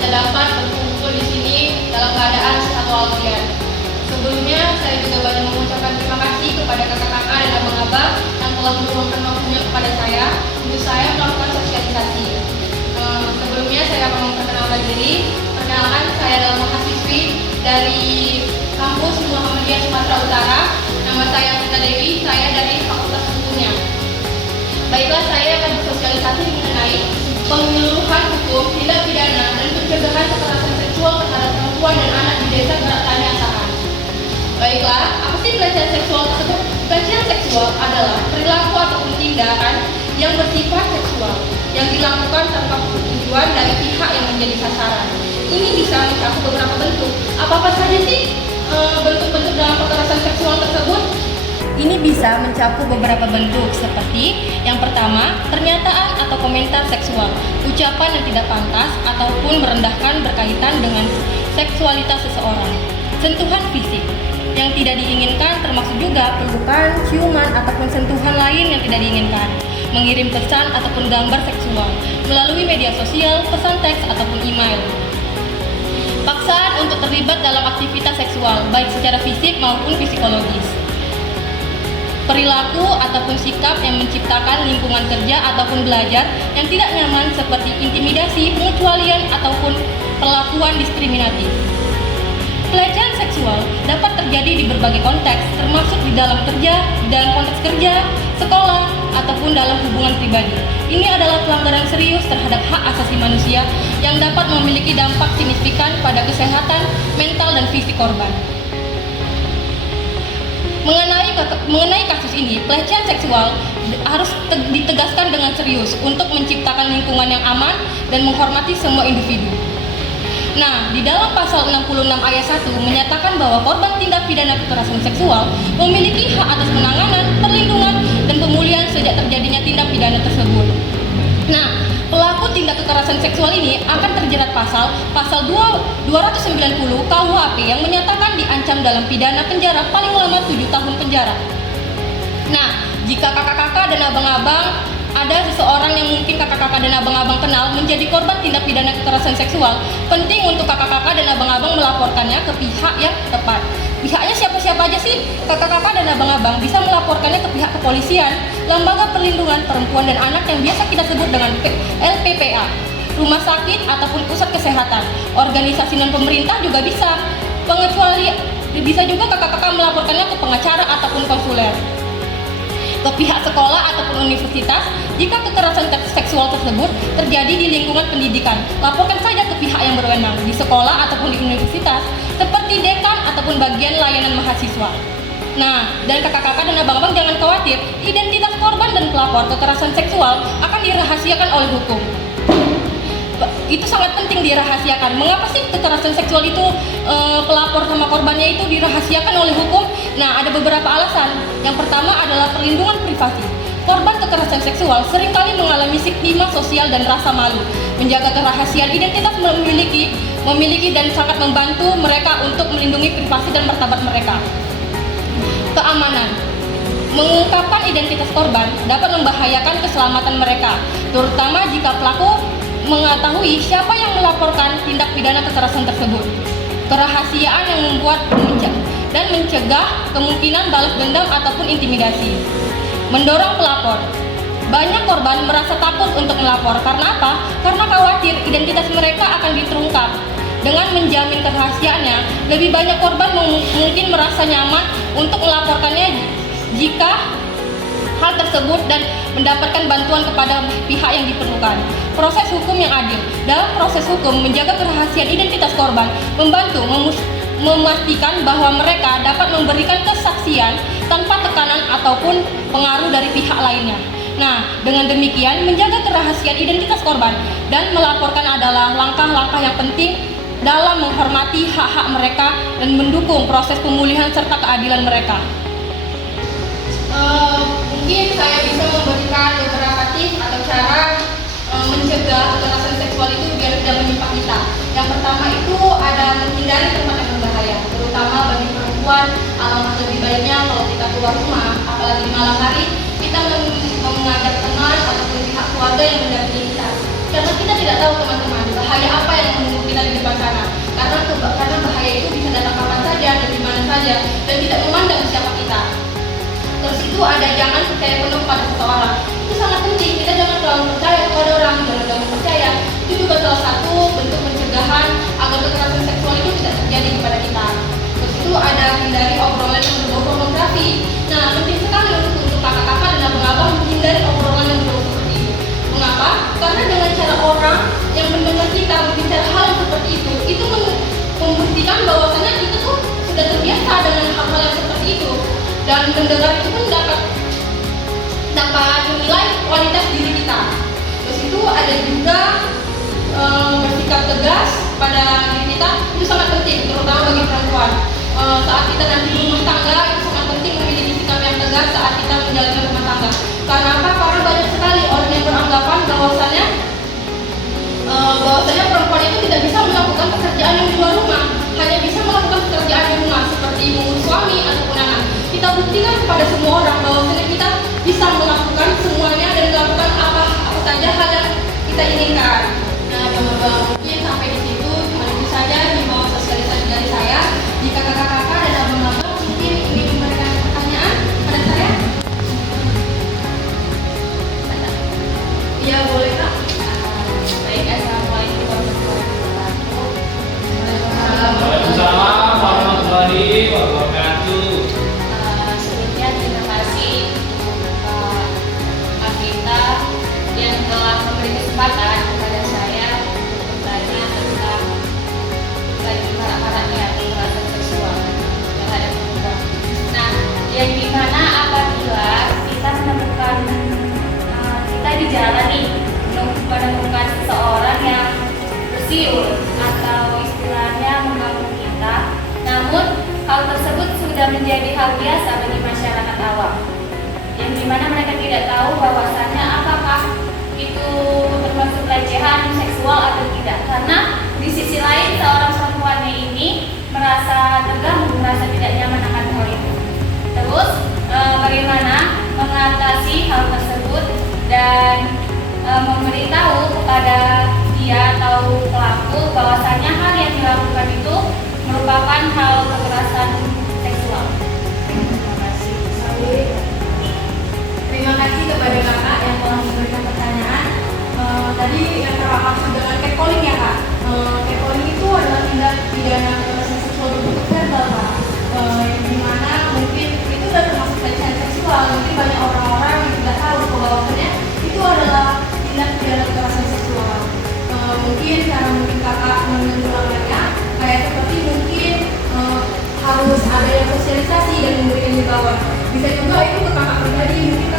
kita dapat berkumpul di sini dalam keadaan sehat walafiat. Sebelumnya, saya juga banyak mengucapkan terima kasih kepada kakak-kakak dan abang-abang yang telah meluangkan waktunya kepada saya untuk saya melakukan sosialisasi. Sebelumnya, saya akan memperkenalkan diri. Perkenalkan, saya adalah mahasiswi dari kampus Muhammadiyah Sumatera Utara. Nama saya Sita Dewi, saya dari Fakultas Hukumnya. Baiklah, saya akan bersosialisasi mengenai penyeluruhan hukum, tindak pidana, dan pencegahan kekerasan seksual terhadap perempuan dan anak di Desa Gerak Tani Asahan. Baiklah, apa sih pelecehan seksual tersebut? Pelecehan seksual adalah perilaku ataupun tindakan yang bersifat seksual yang dilakukan tanpa tujuan dari pihak yang menjadi sasaran. Ini bisa mencakup beberapa bentuk. Apa-apa saja sih bentuk-bentuk dalam kekerasan seksual tersebut? Ini bisa mencakup beberapa bentuk seperti yang pertama, pernyataan atau komentar seksual, ucapan yang tidak pantas ataupun merendahkan berkaitan dengan seksualitas seseorang. Sentuhan fisik yang tidak diinginkan termasuk juga pelukan, ciuman ataupun sentuhan lain yang tidak diinginkan. Mengirim pesan ataupun gambar seksual melalui media sosial, pesan teks ataupun email. Paksaan untuk terlibat dalam aktivitas seksual baik secara fisik maupun psikologis. Perilaku ataupun sikap yang menciptakan lingkungan kerja ataupun belajar yang tidak nyaman seperti intimidasi, pengecualian ataupun perlakuan diskriminatif. Pelecehan seksual dapat terjadi di berbagai konteks, termasuk di dalam kerja, di dalam konteks kerja, sekolah, ataupun dalam hubungan pribadi. Ini adalah pelanggaran serius terhadap hak asasi manusia yang dapat memiliki dampak signifikan pada kesehatan mental dan fisik korban. Mengenai kasus ini, pelecehan seksual harus ditegaskan dengan serius untuk menciptakan lingkungan yang aman dan menghormati semua individu. Nah, di dalam pasal 66 ayat 1 menyatakan bahwa korban tindak pidana kekerasan seksual memiliki hak atas penanganan, perlindungan, dan pemulihan sejak terjadinya tindak pidana tersebut. Nah, pelaku tindak kekerasan seksual ini akan terjerat pasal 290 KUHP yang menyatakan diancam dalam pidana penjara paling lama 7 tahun penjara. Nah, jika kakak-kakak dan abang-abang ada seseorang yang mungkin kakak-kakak dan abang-abang kenal menjadi korban tindak pidana kekerasan seksual, penting untuk kakak-kakak dan abang-abang melaporkannya ke pihak yang tepat. Pihaknya siapa-siapa aja sih? Kakak-kakak dan abang-abang bisa melaporkannya ke pihak kepolisian, Lembaga Perlindungan Perempuan dan Anak yang biasa kita sebut dengan LPPA, rumah sakit ataupun pusat kesehatan, organisasi non-pemerintah juga bisa. Bisa juga kakak-kakak melaporkannya ke pengacara ataupun konsuler, ke pihak sekolah ataupun universitas. Jika kekerasan seksual tersebut terjadi di lingkungan pendidikan, laporkan saja ke pihak yang berwenang di sekolah ataupun di universitas seperti dekan ataupun bagian layanan mahasiswa. Nah, dan kakak-kakak dan abang-abang jangan khawatir, identitas korban dan pelapor kekerasan seksual akan dirahasiakan oleh hukum. Itu sangat penting dirahasiakan. Mengapa sih kekerasan seksual itu pelapor sama korbannya itu dirahasiakan oleh hukum? Nah, ada beberapa alasan. Yang pertama adalah perlindungan privasi. Korban kekerasan seksual seringkali mengalami stigma sosial dan rasa malu. Menjaga kerahasiaan identitas memiliki dan sangat membantu mereka untuk melindungi privasi dan martabat mereka. Keamanan. Mengungkapkan identitas korban dapat membahayakan keselamatan mereka, terutama jika pelaku mengetahui siapa yang melaporkan tindak pidana kekerasan tersebut. Kerahasiaan yang membuat dan mencegah kemungkinan balas dendam ataupun intimidasi. Mendorong pelapor. Banyak korban merasa takut untuk melapor. Karena apa? Karena khawatir identitas mereka akan diterungkap. Dengan menjamin kerahasiaannya, lebih banyak korban mungkin merasa nyaman untuk melaporkannya jika hal tersebut dan mendapatkan bantuan kepada pihak yang diperlukan. Proses hukum yang adil. Dalam proses hukum, menjaga kerahasiaan identitas korban membantu memastikan bahwa mereka dapat memberikan kesaksian tanpa tekanan ataupun pengaruh dari pihak lainnya. Nah, dengan demikian menjaga kerahasiaan identitas korban dan melaporkan adalah langkah-langkah yang penting dalam menghormati hak-hak mereka dan mendukung proses pemulihan serta keadilan mereka. Mungkin saya bisa memberikan beberapa tips atau cara mencegah kekerasan seksual itu biar tidak menimpa kita. Yang pertama itu ada menghindari tempat yang berbahaya, terutama bagi perempuan. Alangkah lebih baiknya kalau kita keluar rumah, apalagi di malam hari, kita mengajak teman ataupun pihak keluarga yang mendampingi kita. Karena kita tidak tahu teman-teman bahaya apa yang menunggu kita ada jangan percaya penuh pada seseorang. Itu sangat penting, kita jangan terlalu percaya kepada orang, jangan terlalu percaya. Itu juga salah satu bentuk pencegahan agar kekerasan seksual itu tidak terjadi kepada kita. Terus itu ada hindari obrolan yang berbau pornografi. Nah, penting sekali untuk kakak-kakak dan abang-abang menghindari obrolan yang berbau seperti itu. Mengapa? Karena dengan cara orang yang mendengar kita berbicara hal yang seperti itu membuktikan bahwasanya kita tuh sudah terbiasa dengan hal-hal yang seperti itu, dan mendengar itu pun dapat menilai kualitas diri kita. Terus itu ada juga bersikap tegas pada diri kita, itu sangat penting, terutama bagi perempuan. Saat kita nanti berumah tangga, itu sangat penting memiliki sikap yang tegas saat kita menjalankan rumah tangga. Karena apa? Karena banyak sekali orang yang beranggapan bahwasanya perempuan itu tidak bisa melakukan pekerjaan yang di luar rumah, hanya bisa melakukan pekerjaan di rumah seperti mengurus suami ataupun anak. Kita buktikan kepada semua orang bahwasanya kita bisa melakukan semuanya dan melakukan apa saja hal yang kita inginkan. Nah, abang-abang, mungkin sampai di situ cuma itu saja himbauan sosialisasi dari saya. Jika kakak-kakak dan abang-abang mungkin ingin memberikan pertanyaan pada saya, ya boleh kak. Baik, assalamualaikum warahmatullahi wabarakatuh. Waalaikumsalam warahmatullahi wabarakatuh. Sebelumnya terima kasih Pak Afita yang telah memberi kesempatan kepada saya untuk bertanya tentang lagi marak-maraknya kekerasan seksual terhadap perempuan. Nah, yang dimana apabila kita menemukan kita di jalan nih menemukan seseorang yang bersiul atau istilahnya mengganggu kita, namun hal tersebut sudah menjadi hal biasa bagi masyarakat awam, yang dimana mereka tidak tahu bahwasannya apakah itu termasuk pelecehan seksual atau tidak, karena di sisi lain seorang perempuannya ini merasa terganggu, merasa tidak nyaman akan hal itu. Terus bagaimana mengatasi hal tersebut dan memberitahu kepada dia atau pelaku bahwasanya hal yang dilakukan itu merupakan hal kekerasan seksual. Terima kasih. Terima kasih kepada kakak yang telah memberikan pertanyaan. Tadi yang termaksud dengan catcalling ya kak. Catcalling itu adalah tindak pidana kekerasan seksual berbentuk verbal kak. Yang dimana mungkin itu sudah termasuk pelecehan seksual. Mungkin banyak orang-orang yang tidak tahu bahwasanya itu adalah tindak pidana kekerasan seksual. Mungkin cara kakak menanggulanginya kayak seperti mungkin harus ada yang sosialisasi dan memberikan himbauan. Bisa juga itu ke kakak pribadi, mungkin